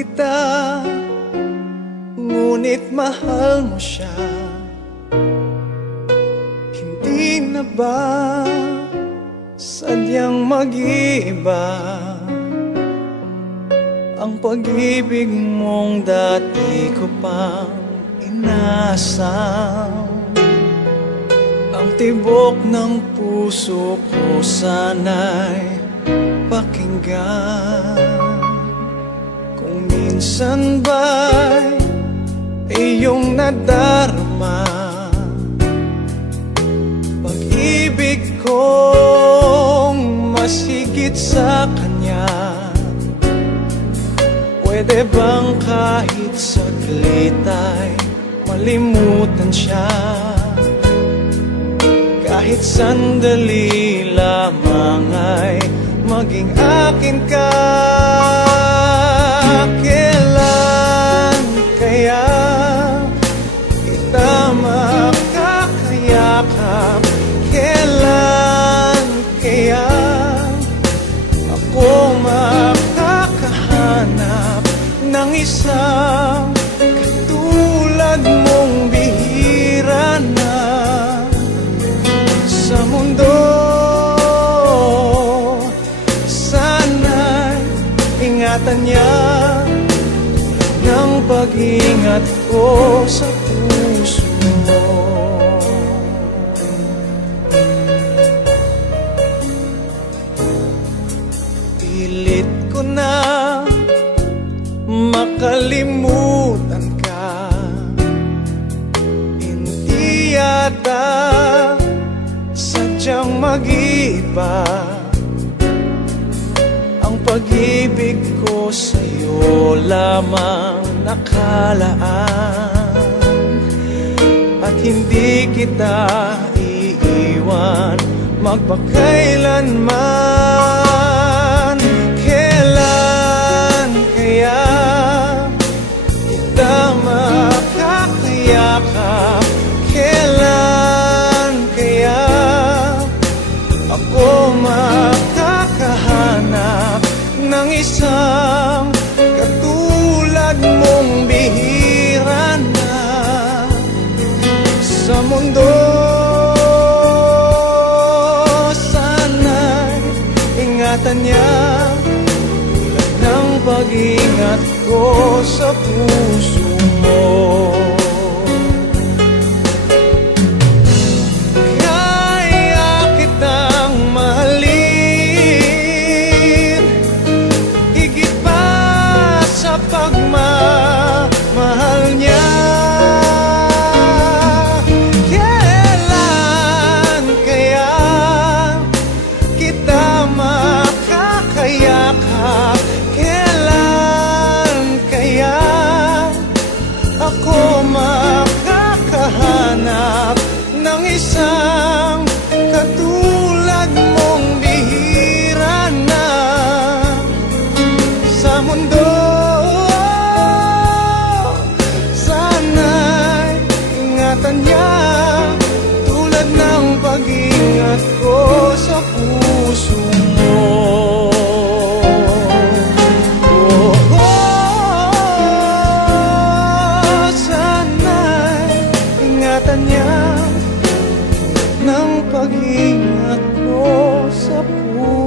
kita, ngunit mahal mo siya. Hindi na ba sadyang mag-iiba ang pag-ibig mong dati ko pang inasam? Ang tibok ng puso ko sana'y pakinggan. Kung minsan ba'y iyong nadarama pag-ibig kong mas higit sa kanya, pwede bang kahit saglit ay malimutan siya? Kahit sandali lamang ay maging akin ka. Kailan kaya kita makakayakap? Kailan kaya ako makakahanap ng isang katulad mong bihira na sa mundo? Sana'y ingatan niya ng pag-ingat ko sa puso mo. Pilit ko na makalimutan ka, hindi yata sadyang mag-iba ang pag-ibig ko sa'yo lamang nakalaan, at hindi kita iiwan magpakailanman. Kailan kaya kita makakayakap? Kailan kaya ako makakahanap ng isang katulad mong bihira na sa mundo? Sana'y ingatan niya tulad ng pag-ingat ko sa puso mo. Pagmamahal niya, kailan kaya kita makakayakap? Kailan kaya ako makakahanap ng isang katulad mong bihira na sa mundo? Niya tulad ng pag-ingat ko sa puso mo. Sana'y ingatan niya tulad ng pag-ingat ko sa puso.